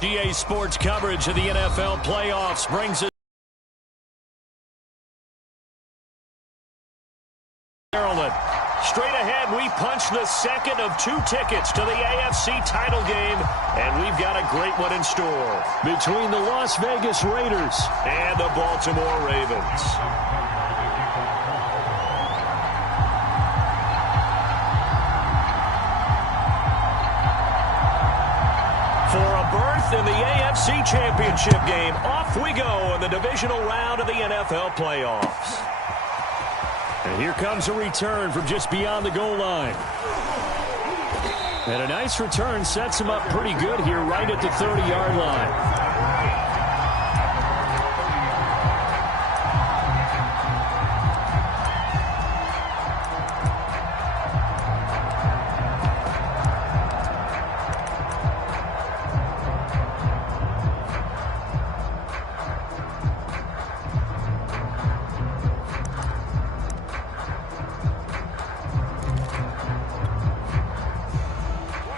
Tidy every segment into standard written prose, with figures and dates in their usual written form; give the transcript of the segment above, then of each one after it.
GA Sports coverage of the NFL playoffs brings us Maryland. Straight ahead, we punch the second of 2 tickets to the AFC title game, and we've got a great one in store between the Las Vegas Raiders and the Baltimore Ravens. For a berth in the AFC Championship game, off we go in the divisional round of the NFL playoffs. And here comes a return from just beyond the goal line. And a nice return sets him up pretty good here right at the 30-yard line.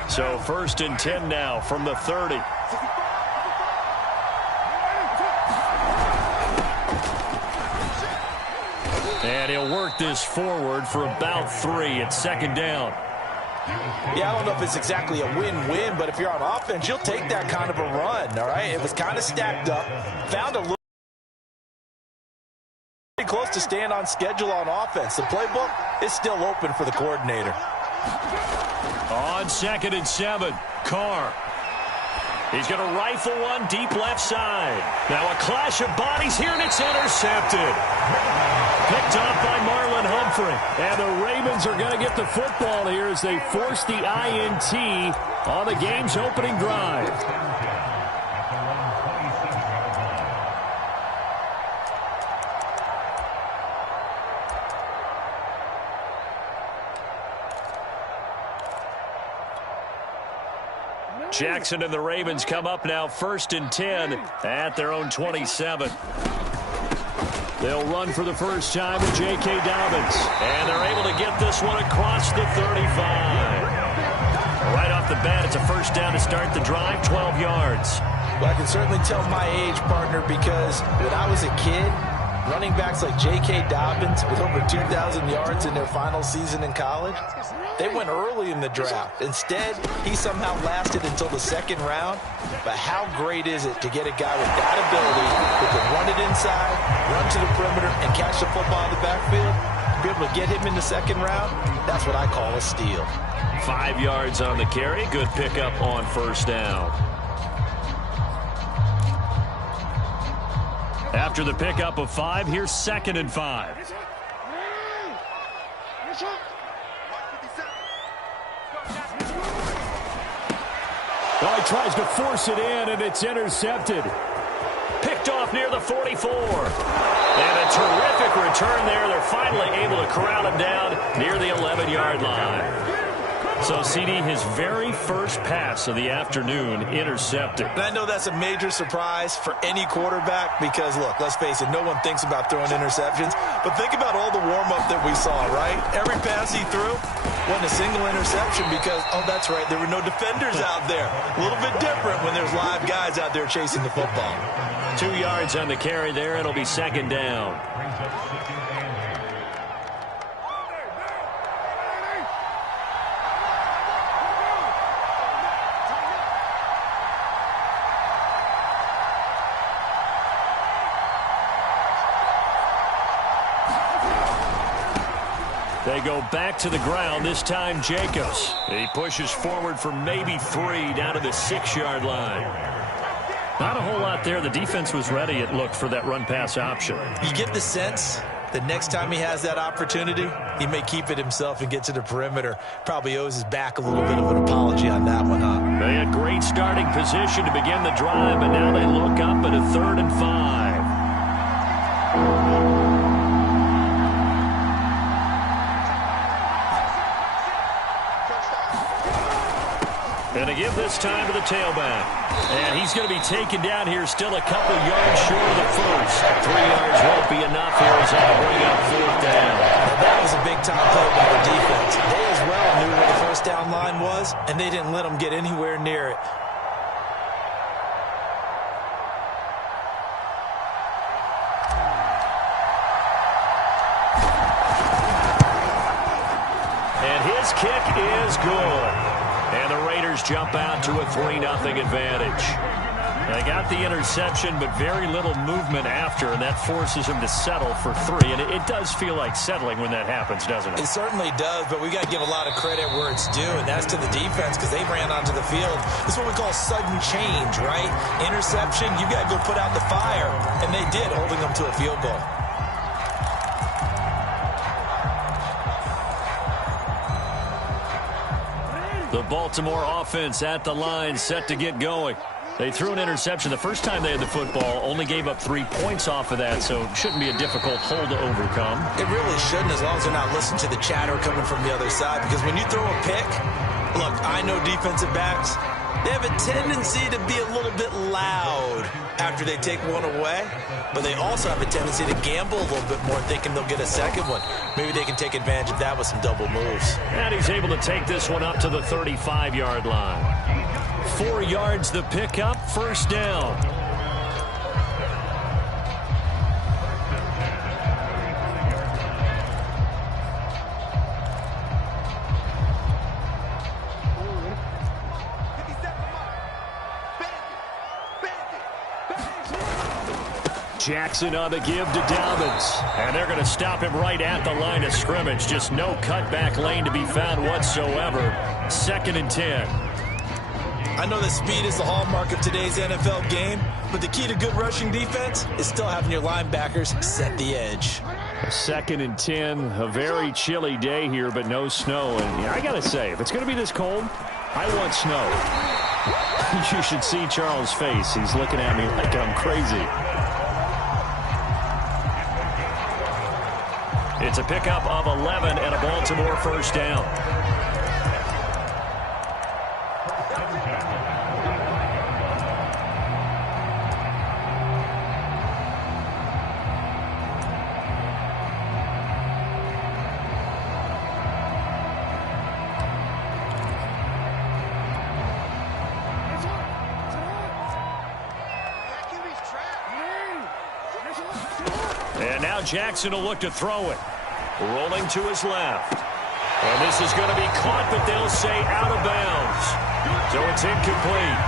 So 1st and 10 now from the 30. And he'll work this forward for about 3 at 2nd down. Yeah, I don't know if it's exactly a win-win, but if you're on offense, you'll take that kind of a run, all right? It was kind of stacked up, found a little pretty close to staying on schedule on offense. The playbook is still open for the coordinator. On 2nd and 7, Carr. He's going to rifle one deep left side. Now a clash of bodies here, and it's intercepted. Picked off by Marlon Humphrey. And the Ravens are going to get the football here as they force the INT on the game's opening drive. Jackson and the Ravens come up now 1st and 10 at their own 27. They'll run for the first time with J.K. Dobbins. And they're able to get this one across the 35. Right off the bat, it's a first down to start the drive, 12 yards. Well, I can certainly tell my age, partner, because when I was a kid, running backs like J.K. Dobbins with over 2,000 yards in their final season in college, they went early in the draft. Instead, he somehow lasted until the 2nd round. But how great is it to get a guy with that ability who can run it inside, run to the perimeter, and catch the football in the backfield? Be able to get him in the 2nd round, that's what I call a steal. 5 yards on the carry. Good pickup on 1st down. After the pickup of 5, here's 2nd and 5. Oh, he tries to force it in, and it's intercepted. Picked off near the 44. And a terrific return there. They're finally able to corral him down near the 11-yard line. So, CD, his very first pass of the afternoon intercepted. And I know that's a major surprise for any quarterback because, look, let's face it, no one thinks about throwing interceptions. But think about all the warm-up that we saw, right? Every pass he threw wasn't a single interception because, oh, that's right, there were no defenders out there. A little bit different when there's live guys out there chasing the football. 2 yards on the carry there. It'll be 2nd down. They go back to the ground, this time Jacobs. He pushes forward for maybe 3 down to the 6-yard line. Not a whole lot there. The defense was ready, it looked, for that run-pass option. You get the sense that next time he has that opportunity, he may keep it himself and get to the perimeter. Probably owes his back a little bit of an apology on that one, huh? They had great starting position to begin the drive, but now they look up at a 3rd and 5. And to give this time to the tailback. And he's going to be taken down here, still a couple yards short of the first. 3 yards won't be enough here as they bring up 4th down. And that was a big-time play by the defense. They as well knew where the first down line was, and they didn't let them get anywhere near it. This kick is good. And the Raiders jump out to a 3-0 advantage. They got the interception, but very little movement after, and that forces him to settle for 3. And it does feel like settling when that happens, doesn't it? It certainly does, but we got to give a lot of credit where it's due, and that's to the defense because they ran onto the field. This is what we call sudden change, right? Interception, you got to go put out the fire, and they did, holding them to a field goal. The Baltimore offense at the line, set to get going. They threw an interception the first time they had the football, only gave up 3 points off of that, so it shouldn't be a difficult hole to overcome. It really shouldn't, as long as they're not listening to the chatter coming from the other side, because when you throw a pick, look, I know defensive backs, they have a tendency to be a little bit loud after they take one away, but they also have a tendency to gamble a little bit more, thinking they'll get a second one. Maybe they can take advantage of that with some double moves. And he's able to take this one up to the 35-yard line. 4 yards the pickup, first down. Jackson on the give to Dobbins. And they're going to stop him right at the line of scrimmage. Just no cutback lane to be found whatsoever. 2nd and 10. I know that speed is the hallmark of today's NFL game, but the key to good rushing defense is still having your linebackers set the edge. 2nd and 10, a very chilly day here, but no snow. And I got to say, if it's going to be this cold, I want snow. You should see Charles' face. He's looking at me like I'm crazy. It's a pickup of 11 and a Baltimore first down. And now Jackson will look to throw it. Rolling to his left. And this is going to be caught, but they'll say out of bounds. So it's incomplete.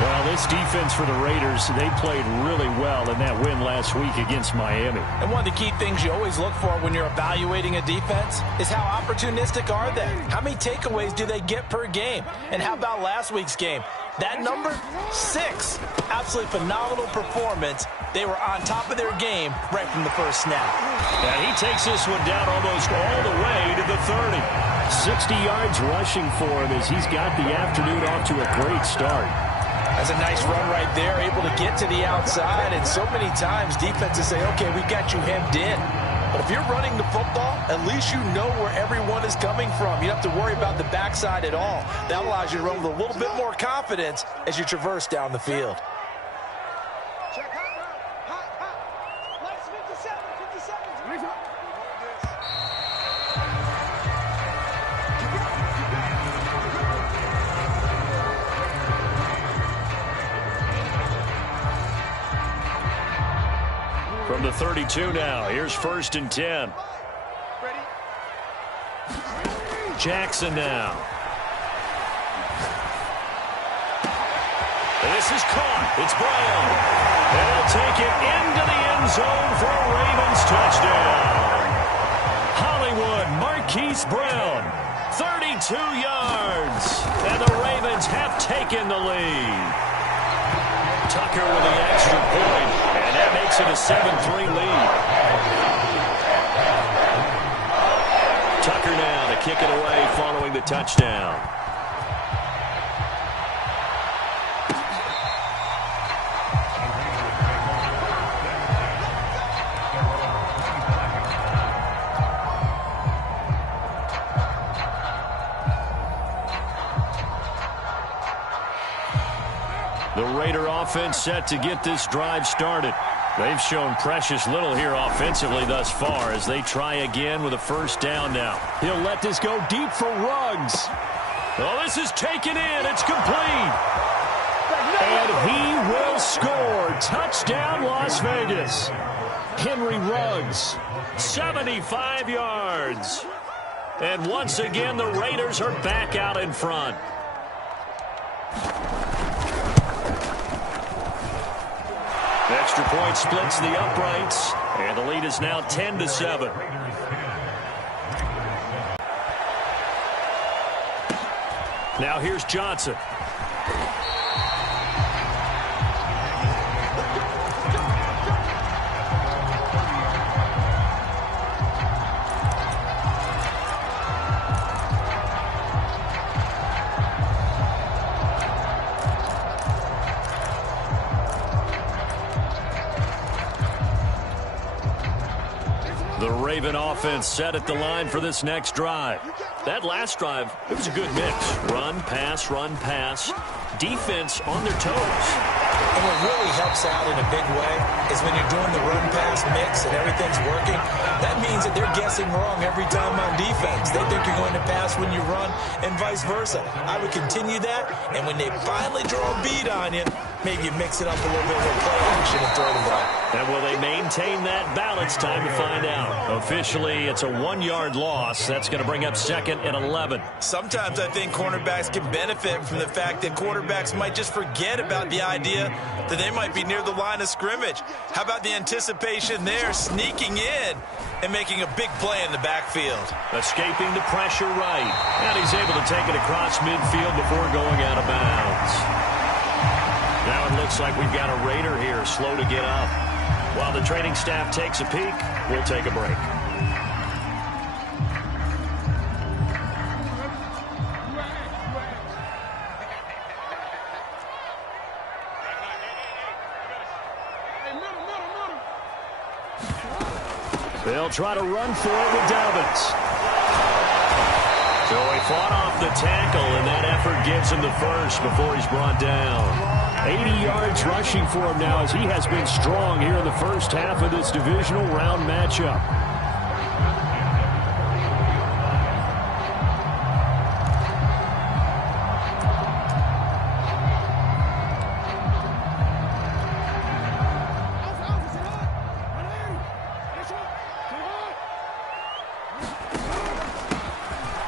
Well, this defense for the Raiders, they played really well in that win last week against Miami. And one of the key things you always look for when you're evaluating a defense is how opportunistic are they? How many takeaways do they get per game? And how about last week's game? That number, 6. Absolutely phenomenal performance. They were on top of their game right from the first snap. And he takes this one down almost all the way to the 30. 60 yards rushing for him as he's got the afternoon off to a great start. That's a nice run right there, able to get to the outside. And so many times defenses say, okay, we got you hemmed in. But if you're running the football, at least you know where everyone is coming from. You don't have to worry about the backside at all. That allows you to run with a little bit more confidence as you traverse down the field. From the 32 now, here's 1st and 10. Jackson now. And this is caught. It's Brown. And he'll take it into the end zone for a Ravens touchdown. Hollywood Marquise Brown, 32 yards. And the Ravens have taken the lead. Tucker with the extra point, and that makes it a 7-3 lead. Tucker now to kick it away following the touchdown. The Raider offense set to get this drive started. They've shown precious little here offensively thus far as they try again with a first down now. He'll let this go deep for Ruggs. Oh, this is taken in. It's complete. And he will score. Touchdown, Las Vegas. Henry Ruggs, 75 yards. And once again, the Raiders are back out in front. Extra point splits the uprights, and the lead is now 10-7. Now here's Johnson. The Raven offense set at the line for this next drive. That last drive, it was a good mix. Run, pass, defense on their toes. And what really helps out in a big way is when you're doing the run-pass mix and everything's working, that means that they're guessing wrong every time on defense. They think you're going to pass when you run and vice versa. I would continue that, and when they finally draw a beat on you, maybe you mix it up a little bit with play action and throw the ball. And will they maintain that balance? Time to find out. Officially, it's a 1-yard loss. That's going to bring up 2nd and 11. Sometimes I think cornerbacks can benefit from the fact that quarterbacks might just forget about the idea that they might be near the line of scrimmage. How about the anticipation there, sneaking in and making a big play in the backfield? Escaping the pressure right. And he's able to take it across midfield before going out of bounds. Now it looks like we've got a Raider here, slow to get up. While the training staff takes a peek, we'll take a break. They'll try to run for it with Dobbins. So he fought off the tackle, and that effort gives him the first before he's brought down. 80 yards rushing for him now as he has been strong here in the first half of this divisional round matchup.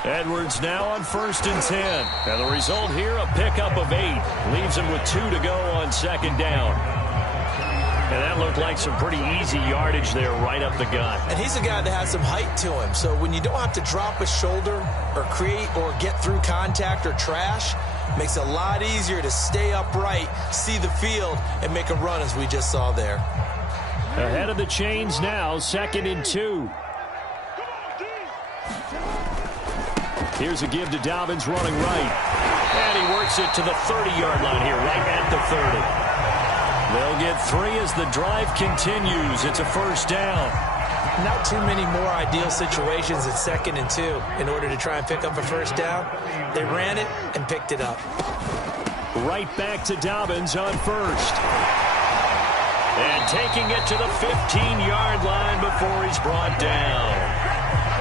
Edwards now on 1st and 10. And the result here, a pickup of 8. Leaves him with 2 to go on 2nd down. And that looked like some pretty easy yardage there right up the gut. And he's a guy that has some height to him. So when you don't have to drop a shoulder or create or get through contact or trash, makes it a lot easier to stay upright, see the field, and make a run as we just saw there. Ahead of the chains now, 2nd and 2. Here's a give to Dobbins running right. And he works it to the 30-yard line here, right at the 30. They'll get 3 as the drive continues. It's a 1st down. Not too many more ideal situations at 2nd and 2 in order to try and pick up a 1st down. They ran it and picked it up. Right back to Dobbins on 1st. And taking it to the 15-yard line before he's brought down.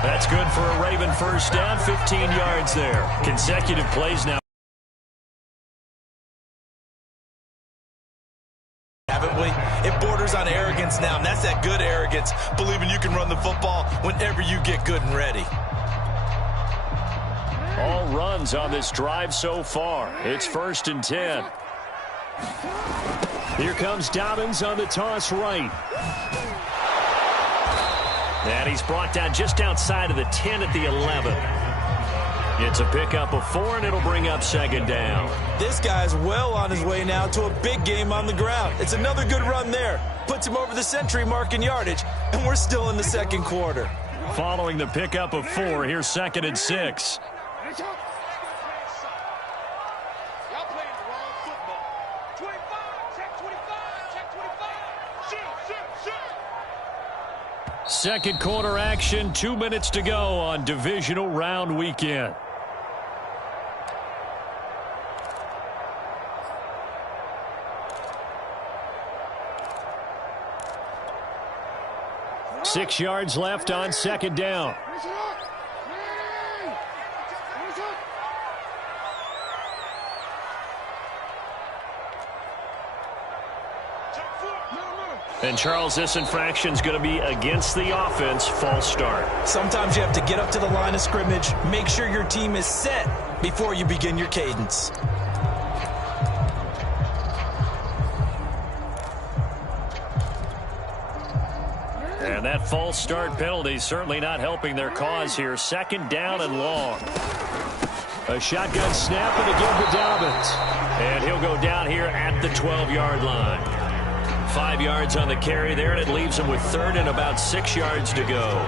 That's good for a Raven 1st down, 15 yards there. Consecutive plays now. Haven't we? It borders on arrogance now, and that's that good arrogance, believing you can run the football whenever you get good and ready. All runs on this drive so far. It's 1st and 10. Here comes Dobbins on the toss right. And he's brought down just outside of the 10 at the 11. It's a pickup of 4, and it'll bring up 2nd down. This guy's well on his way now to a big game on the ground. It's another good run there. Puts him over the century mark in yardage, and we're still in the 2nd quarter. Following the pickup of 4, here's 2nd and 6. Second quarter action, 2 minutes to go on divisional round weekend. Six yards left on 2nd down. And, Charles, this infraction's going to be against the offense, false start. Sometimes you have to get up to the line of scrimmage, make sure your team is set before you begin your cadence. And that false start penalty certainly not helping their cause here. Second down and long. A shotgun snap and again to Dobbins. And he'll go down here at the 12-yard line. 5 yards on the carry there, and it leaves him with third and about 6 yards to go.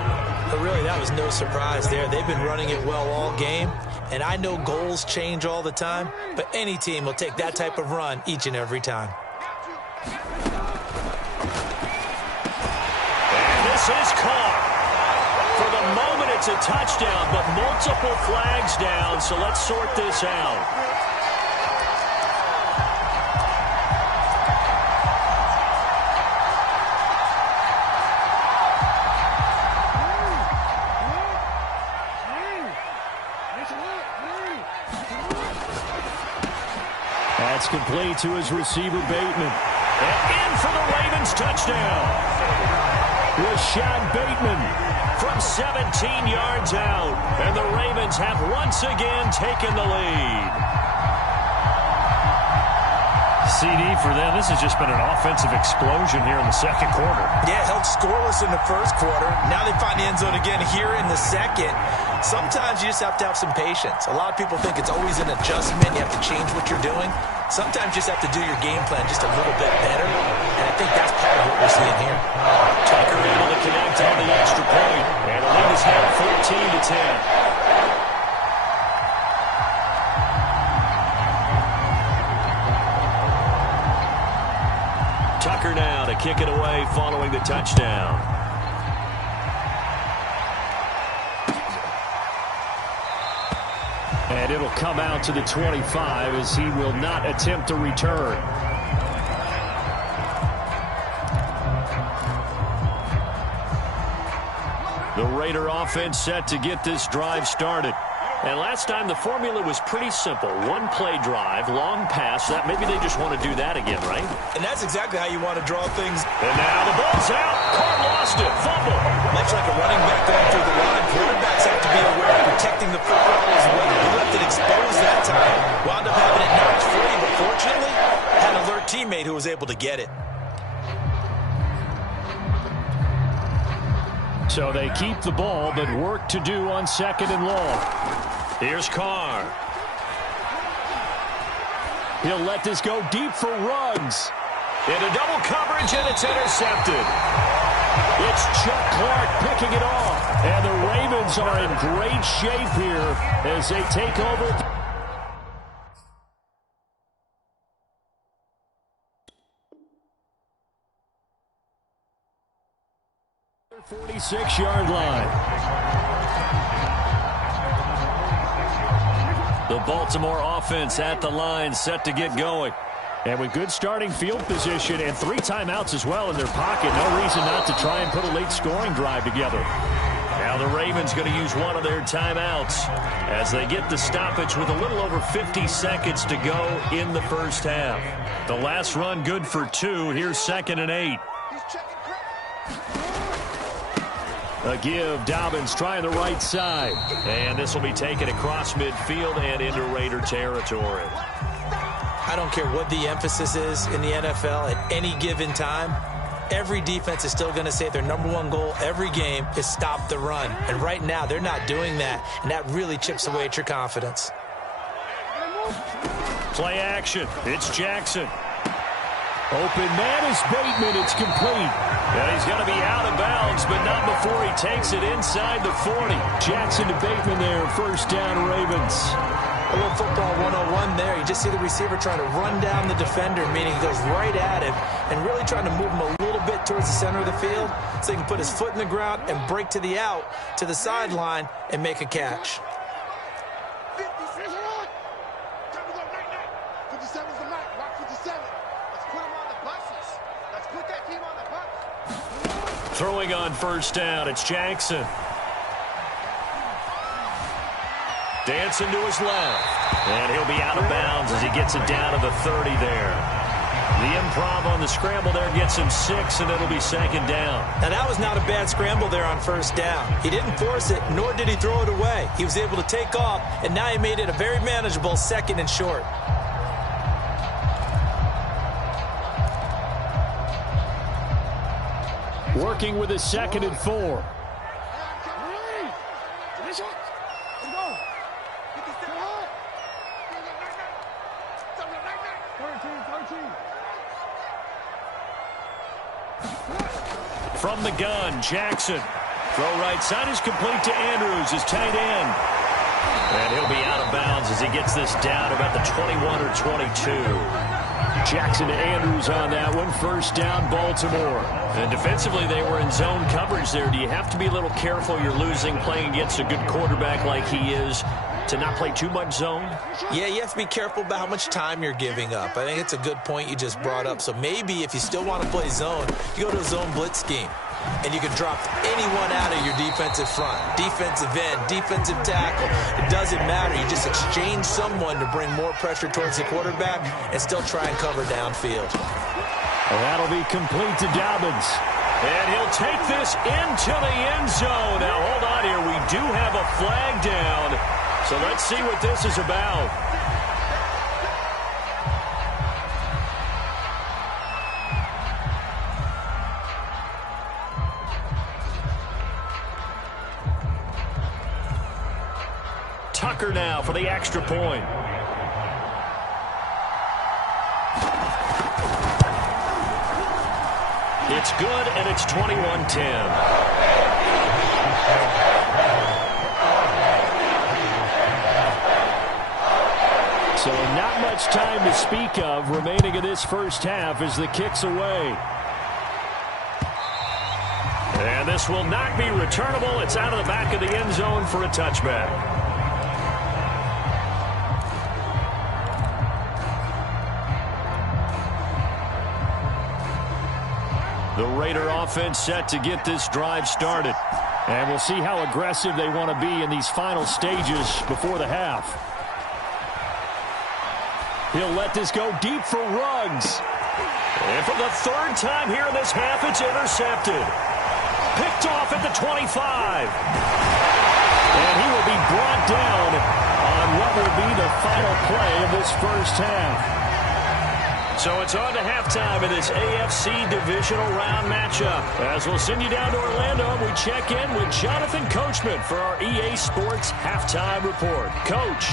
But really, that was no surprise there. They've been running it well all game, and I know goals change all the time, but any team will take that type of run each and every time. And this is caught. For the moment, it's a touchdown, but multiple flags down, so let's sort this out. That's complete to his receiver, Bateman. And in for the Ravens touchdown. Rashad Bateman from 17 yards out. And the Ravens have once again taken the lead. CD for them. This has just been an offensive explosion here in the second quarter. Yeah, held scoreless in the first quarter. Now they find the end zone again here in the second. Sometimes you just have to have some patience. A lot of people think it's always an adjustment. You have to change what you're doing. Sometimes you just have to do your game plan just a little bit better. And I think that's part of what we're seeing here. Tucker able to connect on the extra point. And the lead is now 14-10. Tucker now to kick it away following the touchdown. And it'll come out to the 25 as he will not attempt to return. The Raider offense set to get this drive started. And last time the formula was pretty simple. One play drive, long pass. That maybe they just want to do that again, right? And that's exactly how you want to draw things. And now the ball's out. Carr lost it. Fumble. Much like a running back going through the line, quarterbacks have to be aware of protecting the football as well. He left it exposed that time. Wound up having it knocked free, but fortunately, had an alert teammate who was able to get it. So they keep the ball, but work to do on second and long. Here's Carr. He'll let this go deep for Ruggs. Into double coverage, and it's intercepted. It's Chuck Clark picking it off. And the Ravens are in great shape here as they take over. 46-yard line. The Baltimore offense at the line, set to get going. And with good starting field position and 3 timeouts as well in their pocket, no reason not to try and put a late scoring drive together. Now the Ravens going to use one of their timeouts as they get the stoppage with a little over 50 seconds to go in the first half. The last run good for 2. Here's 2nd and 8. A give, Dobbins trying the right side. And this will be taken across midfield and into Raider territory. I don't care what the emphasis is in the NFL at any given time. Every defense is still going to say their #1 goal every game is stop the run. And right now, they're not doing that. And that really chips away at your confidence. Play action. It's Jackson. Open man is Bateman. It's complete. And he's going to be out of bounds, but not before he takes it inside the 40. Jackson to Bateman there. First down, Ravens. A little football 101 there. You just see the receiver trying to run down the defender, meaning he goes right at him and really trying to move him a little bit towards the center of the field so he can put his foot in the ground and break to the out, to the sideline, and make a catch. Throwing on first down, it's Jackson. Dancing to his left. And he'll be out of bounds as he gets it down to the 30 there. The improv on the scramble there gets him 6, and it'll be second down. Now, that was not a bad scramble there on first down. He didn't force it, nor did he throw it away. He was able to take off, and now he made it a very manageable second and short. Working with a 2nd and 4. From the gun, Jackson. Throw right side is complete to Andrews, his tight end. And he'll be out of bounds as he gets this down about the 21 or 22. Jackson to Andrews on that one. First down, Baltimore. And defensively, they were in zone coverage there. Do you have to be a little careful? You're losing, playing against a good quarterback like he is, to not play too much zone? Yeah, you have to be careful about how much time you're giving up. I think it's a good point you just brought up. So maybe if you still want to play zone, you go to a zone blitz scheme. And you can drop anyone out of your defensive front. Defensive end, defensive tackle. It doesn't matter. You just exchange someone to bring more pressure towards the quarterback and still try and cover downfield. Well, that'll be complete to Dobbins. And he'll take this into the end zone. Now, hold on here. We do have a flag down. So let's see what this is about. Tucker now for the extra point. It's good, and it's 21-10. So not much time to speak of remaining in this first half as the kick's away. And this will not be returnable. It's out of the back of the end zone for a touchback. The Raider offense set to get this drive started. And we'll see how aggressive they want to be in these final stages before the half. He'll let this go deep for Ruggs. And for the third time here in this half, it's intercepted. Picked off at the 25. And he will be brought down on what will be the final play of this first half. So it's on to halftime in this AFC divisional round matchup. As we'll send you down to Orlando, we check in with Jonathan Coachman for our EA Sports Halftime Report. Coach,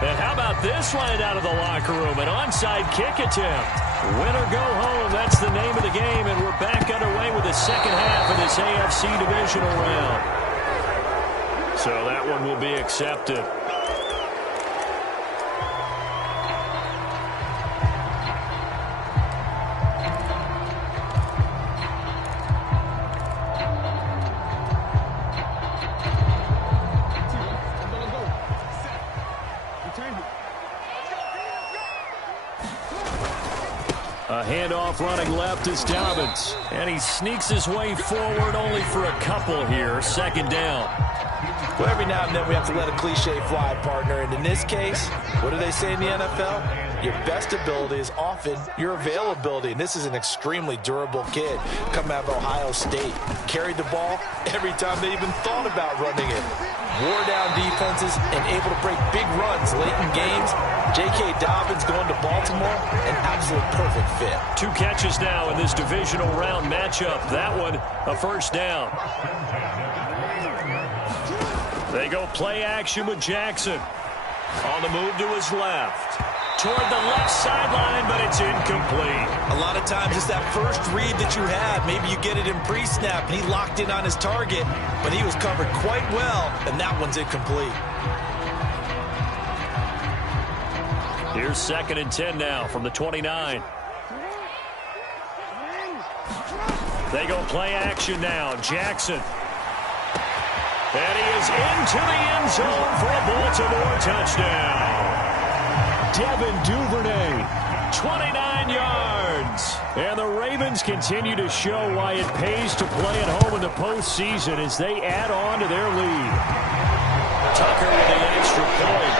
and how about this line out of the locker room? An onside kick attempt. Win or go home, that's the name of the game, and we're back underway with the second half of this AFC divisional round. So that one will be accepted. A handoff running left is Dobbins. And he sneaks his way forward only for a couple here. Second down. Well, every now and then we have to let a cliche fly, partner. And in this case, what do they say in the NFL? Your best ability is often your availability. And this is an extremely durable kid coming out of Ohio State. Carried the ball every time they even thought about running it. Wore down defenses and able to break big runs late in games. J.K. Dobbins going to Baltimore, an absolute perfect fit. 2 catches now in this divisional round matchup. That one, a first down. They go play action with Jackson. On the move to his left. Toward the left sideline, but it's incomplete. A lot of times it's that first read that you have. Maybe you get it in pre-snap, and he locked in on his target, but he was covered quite well, and that one's incomplete. Here's 2nd and 10 now from the 29. They go play action now. Jackson. And he is into the end zone for a Baltimore touchdown. Devin Duvernay, 29 yards. And the Ravens continue to show why it pays to play at home in the postseason as they add on to their lead. Tucker with the extra point.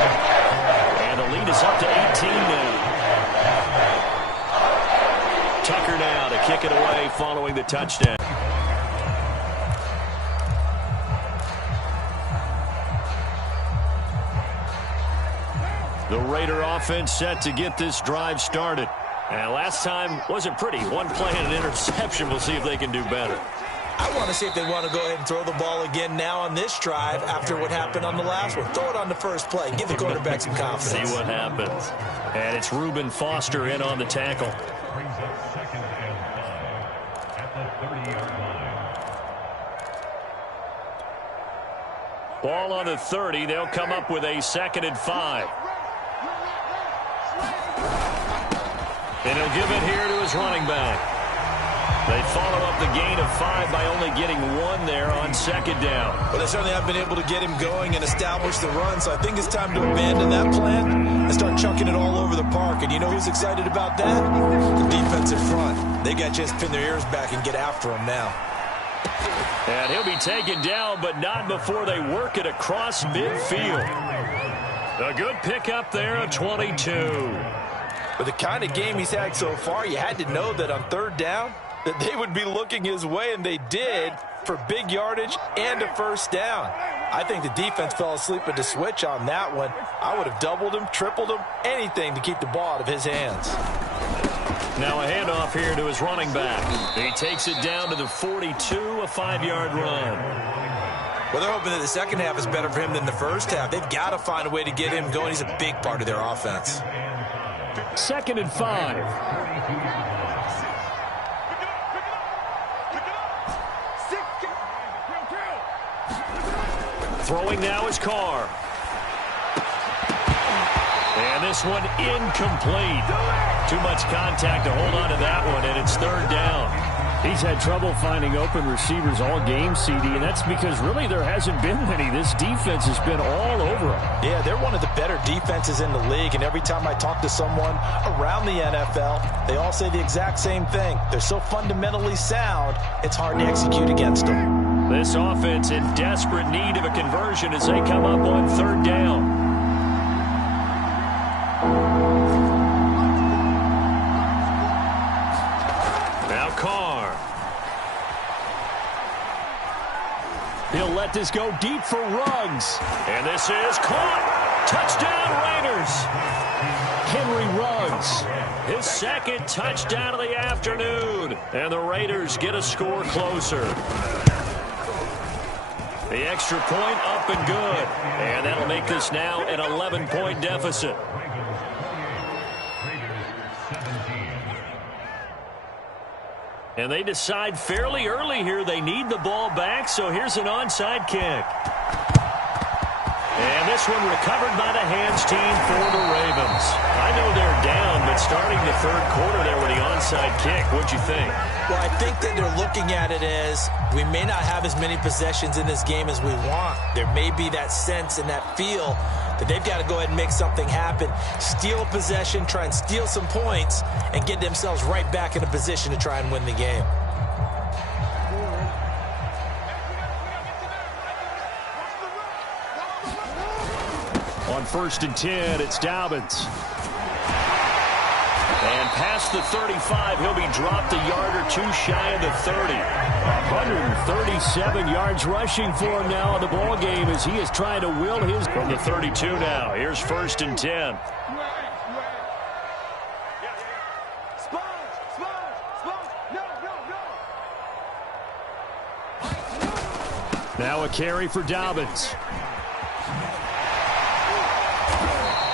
And the lead is up to 18 now. taken away following the touchdown. The Raider offense set to get this drive started. And last time wasn't pretty. One play and an interception. We'll see if they can do better. I want to see if they want to go ahead and throw the ball again now on this drive after what happened on the last one. Throw it on the first play. Give the quarterback some confidence. See what happens. And it's Reuben Foster in on the tackle. Ball on the 30. They'll come up with a 2nd and 5. And he'll give it here to his running back. They follow up the gain of 5 by only getting 1 there on 2nd down. But they certainly have been able to get him going and establish the run, so I think it's time to abandon that plan and start chunking it all over the park. And you know who's excited about that? The defensive front. They got just pin their ears back and get after him now. And he'll be taken down, but not before they work it across midfield. A good pickup there at 22. But the kind of game he's had so far, you had to know that on 3rd down, that they would be looking his way, and they did, for big yardage and a 1st down. I think the defense fell asleep at the switch on that one. I would have doubled him, tripled him, anything to keep the ball out of his hands. Now a handoff here to his running back. He takes it down to the 42, a 5-yard run. Well, they're hoping that the second half is better for him than the first half. They've got to find a way to get him going. He's a big part of their offense. 2nd and 5. Throwing now is Carr. And this one incomplete. Too much contact to hold on to that one, and it's 3rd down. He's had trouble finding open receivers all game, CD, and that's because really there hasn't been many. This defense has been all over him. Yeah, they're one of the better defenses in the league, and every time I talk to someone around the NFL, they all say the exact same thing. They're so fundamentally sound, it's hard to execute against them. This offense in desperate need of a conversion as they come up on 3rd down. Now Carr. He'll let this go deep for Ruggs. And this is caught. Touchdown Raiders. Henry Ruggs. His 2nd touchdown of the afternoon. And the Raiders get a score closer. The extra point up and good. And that'll make this now an 11-point deficit. And they decide fairly early here they need the ball back, so here's an onside kick. And this one recovered by the hands team for the Ravens. I know they're down, but starting the 3rd quarter there with the onside kick, what'd you think? Well, I think that they're looking at it as we may not have as many possessions in this game as we want. There may be that sense and that feel that they've got to go ahead and make something happen. Steal possession, try and steal some points, and get themselves right back in a position to try and win the game. On 1st and 10, it's Dobbins. And past the 35, he'll be dropped a yard or 2 shy of the 30. 137 yards rushing for him now in the ball game as he is trying to will his... From the 32 now, here's 1st and 10. Now a carry for Dobbins.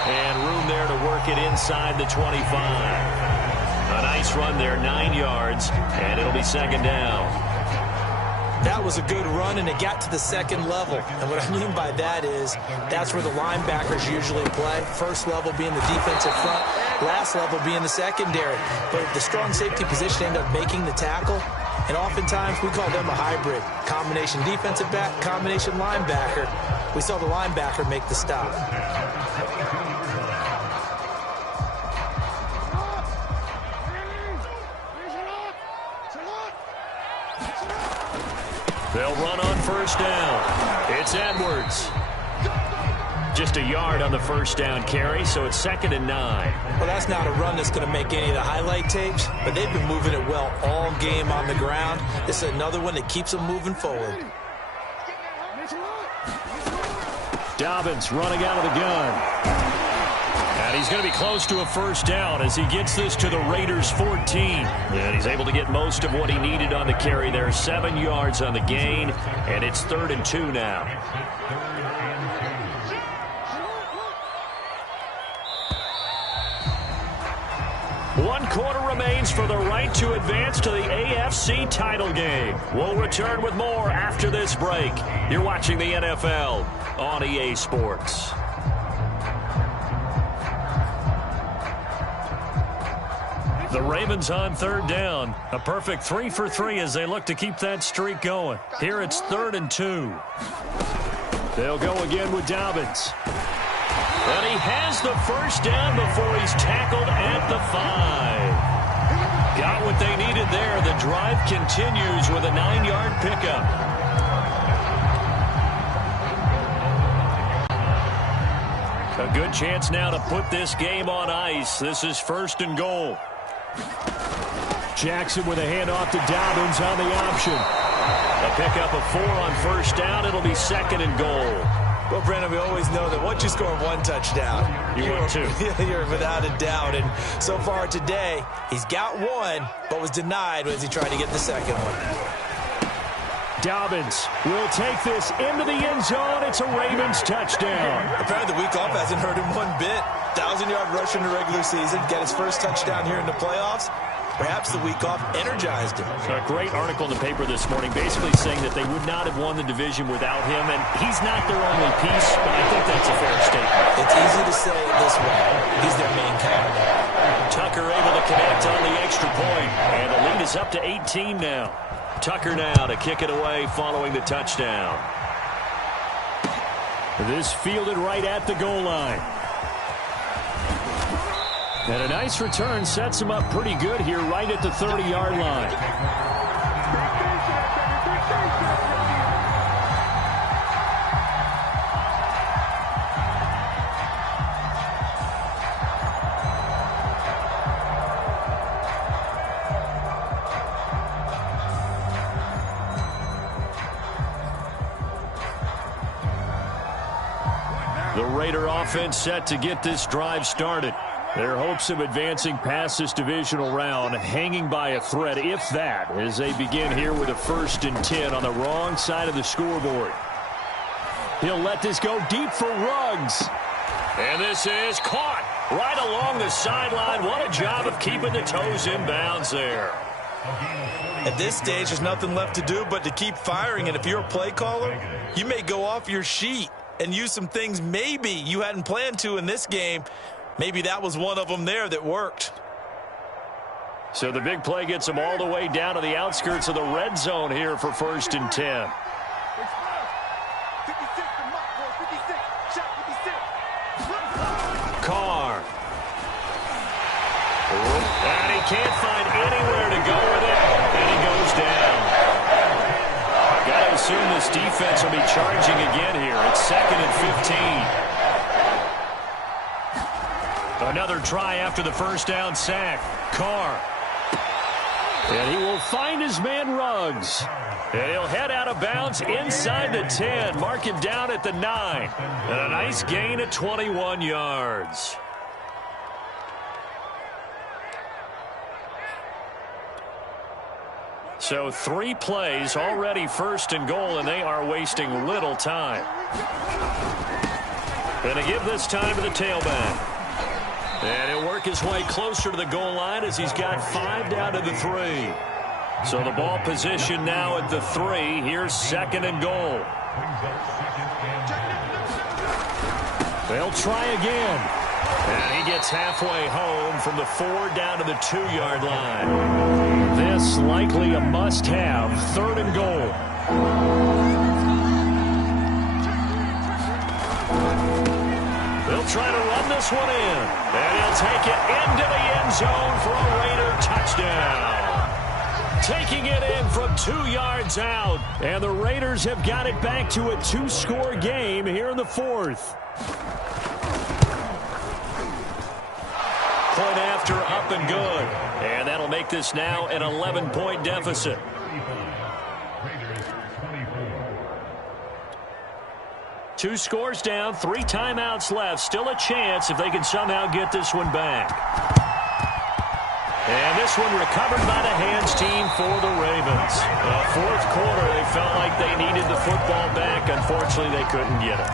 And room there to work it inside the 25. A nice run there, 9 yards, and it'll be 2nd down. That was a good run, and it got to the 2nd level. And what I mean by that is that's where the linebackers usually play. First level being the defensive front, last level being the secondary. But the strong safety position ended up making the tackle, and oftentimes we call them a hybrid. Combination defensive back, combination linebacker. We saw the linebacker make the stop. They'll run on 1st down. It's Edwards. Just a yard on the first down carry, so it's 2nd and 9. Well, that's not a run that's going to make any of the highlight tapes, but they've been moving it well all game on the ground. This is another one that keeps them moving forward. Dobbins running out of the gun. And he's going to be close to a first down as he gets this to the Raiders' 14. And he's able to get most of what he needed on the carry there. 7 yards on the gain, and it's 3rd and 2 now. One quarter remains for the right to advance to the AFC title game. We'll return with more after this break. You're watching the NFL on EA Sports. The Ravens on 3rd down. A perfect 3 for 3 as they look to keep that streak going. Here it's 3rd and 2. They'll go again with Dobbins. And he has the first down before he's tackled at the 5. Got what they needed there. The drive continues with a 9-yard pickup. A good chance now to put this game on ice. This is 1st and goal. Jackson with a handoff to Dobbins on the option. A pickup of 4 on first down. It'll be 2nd and goal. Well, Brandon, we always know that once you score 1 touchdown, you're without a doubt. And so far today, he's got 1, but was denied as he tried to get the second one. Dobbins will take this into the end zone. It's a Ravens touchdown. Apparently the week off hasn't hurt him one bit. 1,000-yard rush in the regular season. Get his first touchdown here in the playoffs. Perhaps the week off energized him. A great article in the paper this morning basically saying that they would not have won the division without him, and he's not their only piece, but I think that's a fair statement. It's easy to say it this way. He's their main character. Tucker able to connect on the extra point, and the lead is up to 18 now. Tucker now to kick it away following the touchdown. This fielded right at the goal line. And a nice return sets him up pretty good here right at the 30-yard line. The Raider offense set to get this drive started. Their hopes of advancing past this divisional round hanging by a thread, if that, as they begin here with a 1st and 10 on the wrong side of the scoreboard. He'll let this go deep for Ruggs. And this is caught right along the sideline. What a job of keeping the toes in bounds there. At this stage, there's nothing left to do but to keep firing. And if you're a play caller, you may go off your sheet and use some things maybe you hadn't planned to in this game. Maybe that was one of them there that worked. So the big play gets them all the way down to the outskirts of the red zone here for 1st and 10. Carr. And he can't find anywhere to go with it. And he goes down. Got to assume this defense will be charging again here. It's 2nd and 15. Another try after the first down sack. Carr. And he will find his man Ruggs. And he'll head out of bounds inside the 10. Mark him down at the 9. And a nice gain of 21 yards. So 3 plays already 1st and goal, and they are wasting little time. Going to give this time to the tailback. And he'll work his way closer to the goal line as he's got 5 down to the 3. So the ball position now at the 3. Here's 2nd and goal. They'll try again. And he gets halfway home from the 4 down to the 2-yard line. This likely a must-have. 3rd and goal. They'll try to run this one in. And he'll take it into the end zone for a Raider touchdown. Taking it in from 2 yards out. And the Raiders have got it back to a 2-score game here in the fourth. Point after, up and good. And that'll make this now an 11-point deficit. Two scores down, 3 timeouts left. Still a chance if they can somehow get this one back. And this one recovered by the hands team for the Ravens. Fourth quarter, they felt like they needed the football back. Unfortunately, they couldn't get it.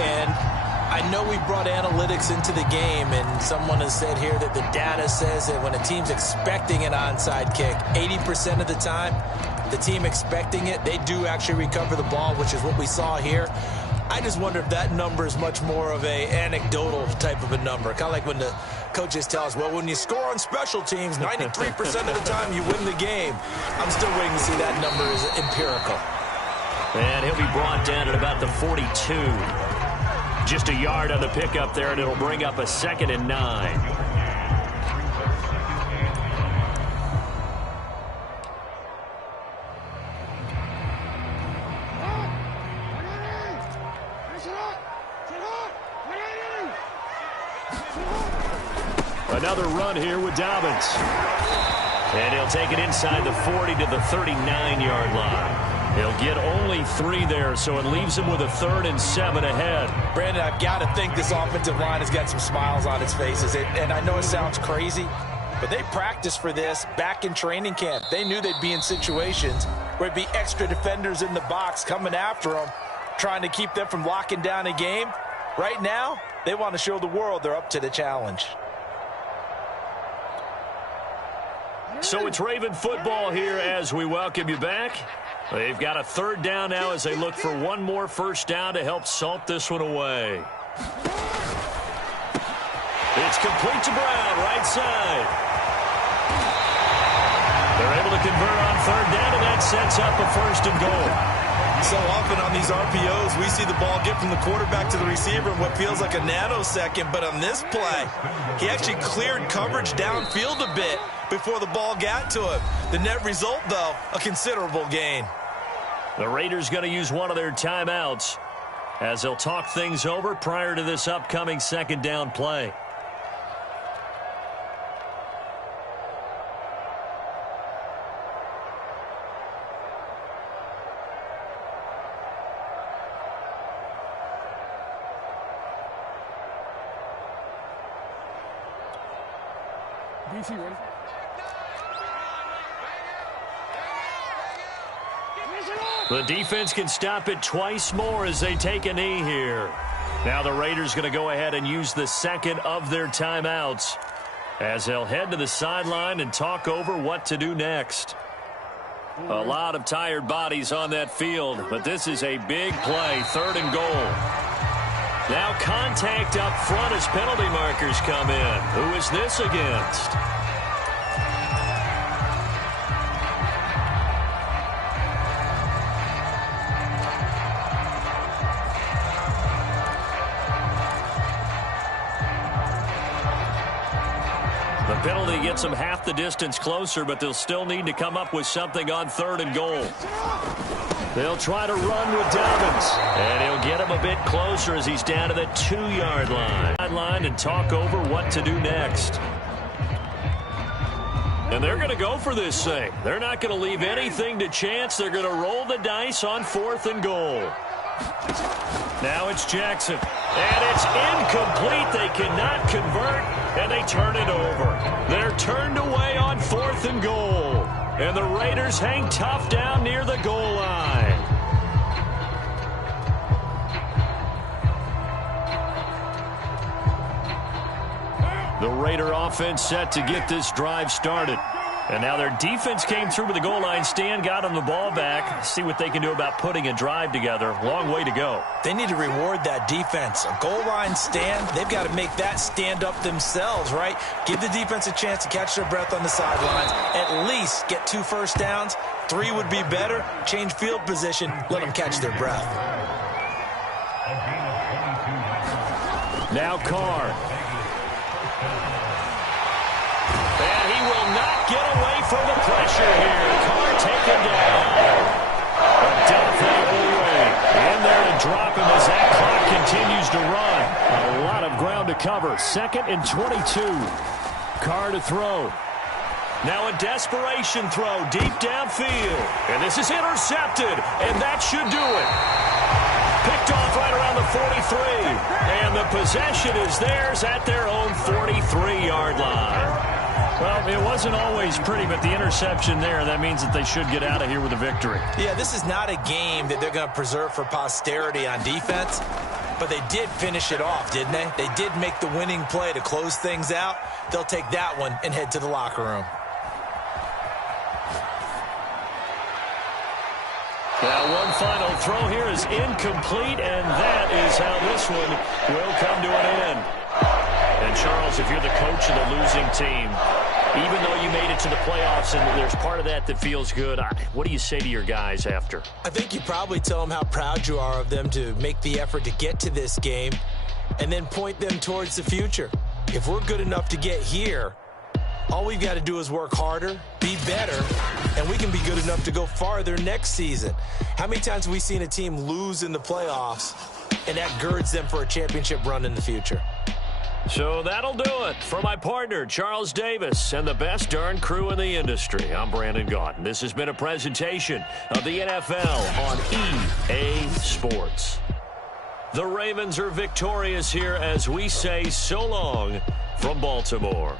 And I know we brought analytics into the game, and someone has said here that the data says that when a team's expecting an onside kick, 80% of the time, the team expecting it, they do actually recover the ball, which is what we saw here. I just wonder if that number is much more of a anecdotal type of a number. Kind of like when the coaches tell us, well, when you score on special teams, 93% of the time you win the game. I'm still waiting to see that number is empirical. And he'll be brought down at about the 42. Just a yard on the pickup there, and it'll bring up a 2nd and 9. Another run here with Dobbins. And he'll take it inside the 40 to the 39-yard line. He'll get only 3 there, so it leaves him with a 3rd and 7 ahead. Brandon, I've got to think this offensive line has got some smiles on its faces. And I know it sounds crazy, but they practiced for this back in training camp. They knew they'd be in situations where it'd be extra defenders in the box coming after them, trying to keep them from locking down a game. Right now, they want to show the world they're up to the challenge. So it's Raven football here as we welcome you back. They've got a 3rd down now as they look for one more first down to help salt this one away. It's complete to Brown, right side. They're able to convert on 3rd down, and that sets up a 1st and goal. So often on these RPOs, we see the ball get from the quarterback to the receiver in what feels like a nanosecond. But on this play, he actually cleared coverage downfield a bit before the ball got to him. The net result, though, a considerable gain. The Raiders going to use one of their timeouts as they'll talk things over prior to this upcoming 2nd down play. The defense can stop it twice more as they take a knee here. Now the Raiders going to go ahead and use the 2nd of their timeouts as they'll head to the sideline and talk over what to do next. A lot of tired bodies on that field, but this is a big play, 3rd and goal. Now contact up front as penalty markers come in. Who is this against? The penalty gets them half the distance closer, but they'll still need to come up with something on 3rd and goal. They'll try to run with Dobbins, and he'll get him a bit closer as he's down to the 2-yard line. And talk over what to do next. And they're going to go for this thing. They're not going to leave anything to chance. They're going to roll the dice on 4th and goal. Now it's Jackson. And it's incomplete. They cannot convert, and they turn it over. They're turned away on 4th and goal. And the Raiders hang tough down near the goal line. The Raider offense set to get this drive started. And now their defense came through with the goal line stand, got them the ball back. See what they can do about putting a drive together. Long way to go. They need to reward that defense. A goal line stand, they've got to make that stand up themselves, right? Give the defense a chance to catch their breath on the sidelines. At least get 2 first downs. 3 would be better. Change field position. Let them catch their breath. Now Carr. And he will not get away from the pressure here. Carr taken down. to cover. 2nd and 22. Carr to throw. Now a desperation throw deep downfield. And this is intercepted, and that should do it. Picked off right around the 43. And the possession is theirs at their own 43-yard line. Well, it wasn't always pretty, but the interception there, that means that they should get out of here with a victory. Yeah, this is not a game that they're going to preserve for posterity on defense, but they did finish it off, didn't they? They did make the winning play to close things out. They'll take that one and head to the locker room. Now, one final throw here is incomplete, and that is how this one will come to an end. And, Charles, if you're the coach of the losing team, even though you made it to the playoffs and there's part of that that feels good, what do you say to your guys after? I think you probably tell them how proud you are of them to make the effort to get to this game and then point them towards the future. If we're good enough to get here, all we've got to do is work harder, be better, and we can be good enough to go farther next season. How many times have we seen a team lose in the playoffs, and that girds them for a championship run in the future? So that'll do it for my partner, Charles Davis, and the best darn crew in the industry. I'm Brandon Gaudin. This has been a presentation of the NFL on EA Sports. The Ravens are victorious here as we say so long from Baltimore.